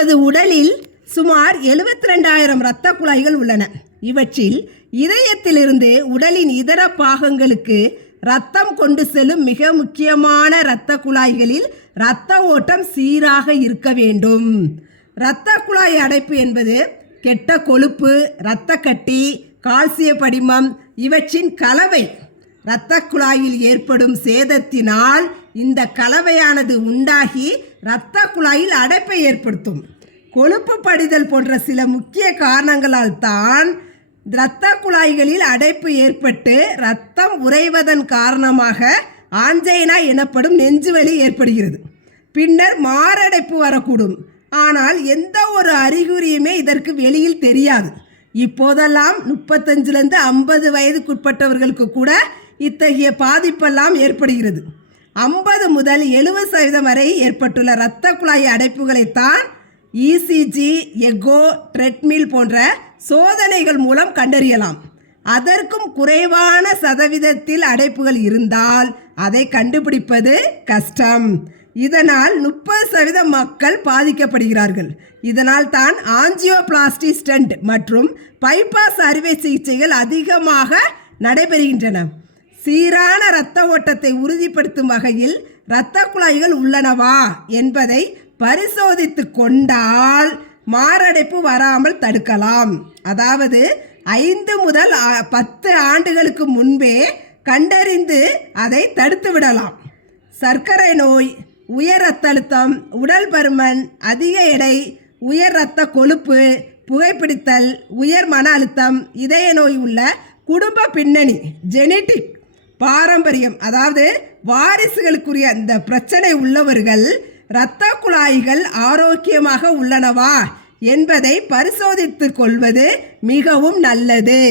நமது உடலில் சுமார் 72,000 இரத்த குழாய்கள் உள்ளன. இவற்றில் இதயத்திலிருந்து உடலின் இதர பாகங்களுக்கு இரத்தம் கொண்டு செல்லும் மிக முக்கியமான இரத்த குழாய்களில் இரத்த ஓட்டம் சீராக இருக்க வேண்டும். இரத்த குழாய் அடைப்பு என்பது கெட்ட கொழுப்பு, இரத்த கட்டி, கால்சிய படிமம் இவற்றின் கலவை. இரத்த குழாயில் ஏற்படும் சேதத்தினால் இந்த கலவையானது உண்டாகி இரத்த குழாயில் அடைப்பை ஏற்படுத்தும். கொழுப்பு படிதல் போன்ற சில முக்கிய காரணங்களால் தான் இரத்த குழாய்களில் அடைப்பு ஏற்பட்டு இரத்தம் உறைவதன் காரணமாக ஆஞ்சைனா எனப்படும் நெஞ்சுவலி ஏற்படுகிறது. பின்னர் மாரடைப்பு வரக்கூடும். ஆனால் எந்த ஒரு அறிகுறியுமே இதற்கு வெளியில் தெரியாது. இப்போதெல்லாம் 35லேருந்து 50 வயதுக்குட்பட்டவர்களுக்கு கூட இத்தகைய பாதிப்பெல்லாம் ஏற்படுகிறது. 50 முதல் 70% வரை ஏற்பட்டுள்ள இரத்த குழாய் அடைப்புகளைத்தான் இசிஜி, எக்கோ, ட்ரெட்மில் போன்ற சோதனைகள் மூலம் கண்டறியலாம். அதற்கும் குறைவான சதவீதத்தில் அடைப்புகள் இருந்தால் அதை கண்டுபிடிப்பது கஷ்டம். இதனால் 30% மக்கள் பாதிக்கப்படுகிறார்கள். இதனால் தான் ஆஞ்சியோபிளாஸ்டி ஸ்டென்ட் மற்றும் பைபாஸ் அறுவை சிகிச்சைகள் அதிகமாக நடைபெறுகின்றன. சீரான இரத்த ஓட்டத்தை உறுதிப்படுத்தும் வகையில் இரத்த குழாய்கள் உள்ளனவா என்பதை பரிசோதித்து கொண்டால் மாரடைப்பு வராமல் தடுக்கலாம். அதாவது 5 முதல் 10 ஆண்டுகளுக்கு முன்பே கண்டறிந்து அதை தடுத்து விடலாம். சர்க்கரை நோய், உயர் இரத்த அழுத்தம், உடல் பருமன், அதிக எடை, உயர் இரத்த கொழுப்பு, புகைப்பிடித்தல், உயர் மன அழுத்தம், இதய நோய் உள்ள குடும்ப பின்னணி, ஜெனட்டிக் பாரம்பரியம், அதாவது வாரிசுகளுக்குரிய இந்த பிரச்சனை உள்ளவர்கள் இரத்த குழாய்கள் ஆரோக்கியமாக உள்ளனவா என்பதை பரிசோதித்து கொள்வது மிகவும் நல்லது.